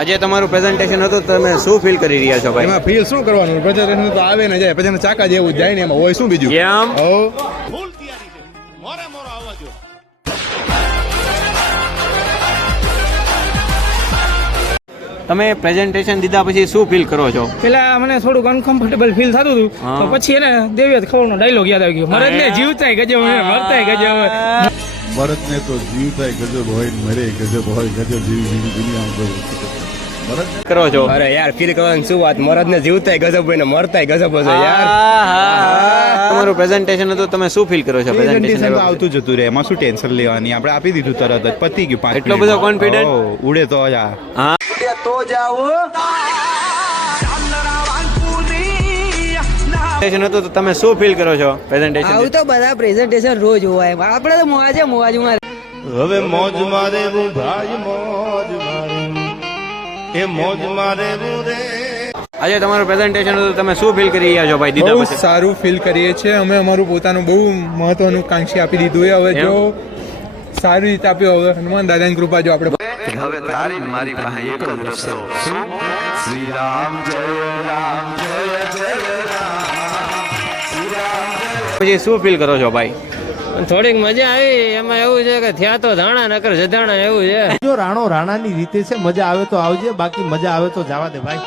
આજે તમારું પ્રેઝન્ટેશન હતું, તમે શું ફીલ કરી રહ્યા છો ભાઈ? એમાં ફીલ શું કરવાનું, પ્રેઝન્ટેશન તો આવે ને જાય, પછી ચાકા જેવું જ જાય ને, એમાં હોય શું બીજું? કેમ? ફૂલ તૈયારી છે, મોરે મોરો આવવા દો. તમે પ્રેઝન્ટેશન દીધા પછી શું ફીલ કરો છો? પેલા મને થોડુંક અનકમ્ફર્ટેબલ ફીલ થતું હતું, તો પછી એને દેવિયત ખવડનો ડાયલોગ યાદ આવી ગયો, મરદને જીવતાય ગજબ હોય, મરતાય ગજબ હોય. મરદને તો જીવતાય ગજબ હોય, મરે ગજબ હોય, ગજબ જેવી બીજી દુનિયામાં કરો છો? અરે યાર ફીલ કરવાની શું વાત, મરદને જીવતાય ગજબ હોય ને મરતાય ગજબ હશે યાર. તમારું પ્રેઝન્ટેશન હતું, તમે શું ફીલ કરો છો? પ્રેઝન્ટેશન તો આવતું જતું રહે, એમાં શું ટેન્શન લેવાની, આપણે આપી દીધું તરત જ, પતી ગયું. 5 એટલો બધો confident? ઉડે તો જ આ. હા, પ્રેઝન્ટેશન હતું તો તમે શું ફીલ કરો છો? પ્રેઝન્ટેશન આવું તો બધા પ્રેઝન્ટેશન રોજ હોય, આપણે તો મોજે મોજ મારે. હવે મોજ મારે હું ભાઈ, મોજ મારે એ મોજ મારે હું રે. આજે તમારું પ્રેઝન્ટેશન હતું, તમે શું ફીલ કરી રહ્યા છો ભાઈ દીધા બહુ પછી? સારું ફીલ કરીએ છીએ અમે, અમારું પોતાનું બહુ મહત્વનું કાંક્ષી આપી દીધું છે. હવે જો સારી રીતે આપ્યું, હવે હનુમાન દાદાની કૃપા જો આપણે હવે તારી મારી પાસે એક જ રસ્તો, શું? શ્રી રામ જય રામ જય જય રામ. પછી શું ફીલ કરો છો ભાઈ? થોડીક મજા આવી, એમાં એવું છે કે થયા તો ધાણા નકર જધાણા એવું છે. જો રાણો રાણાની રીતે છે, મજા આવે તો આવજે, બાકી મજા આવે તો જવા દે ભાઈ.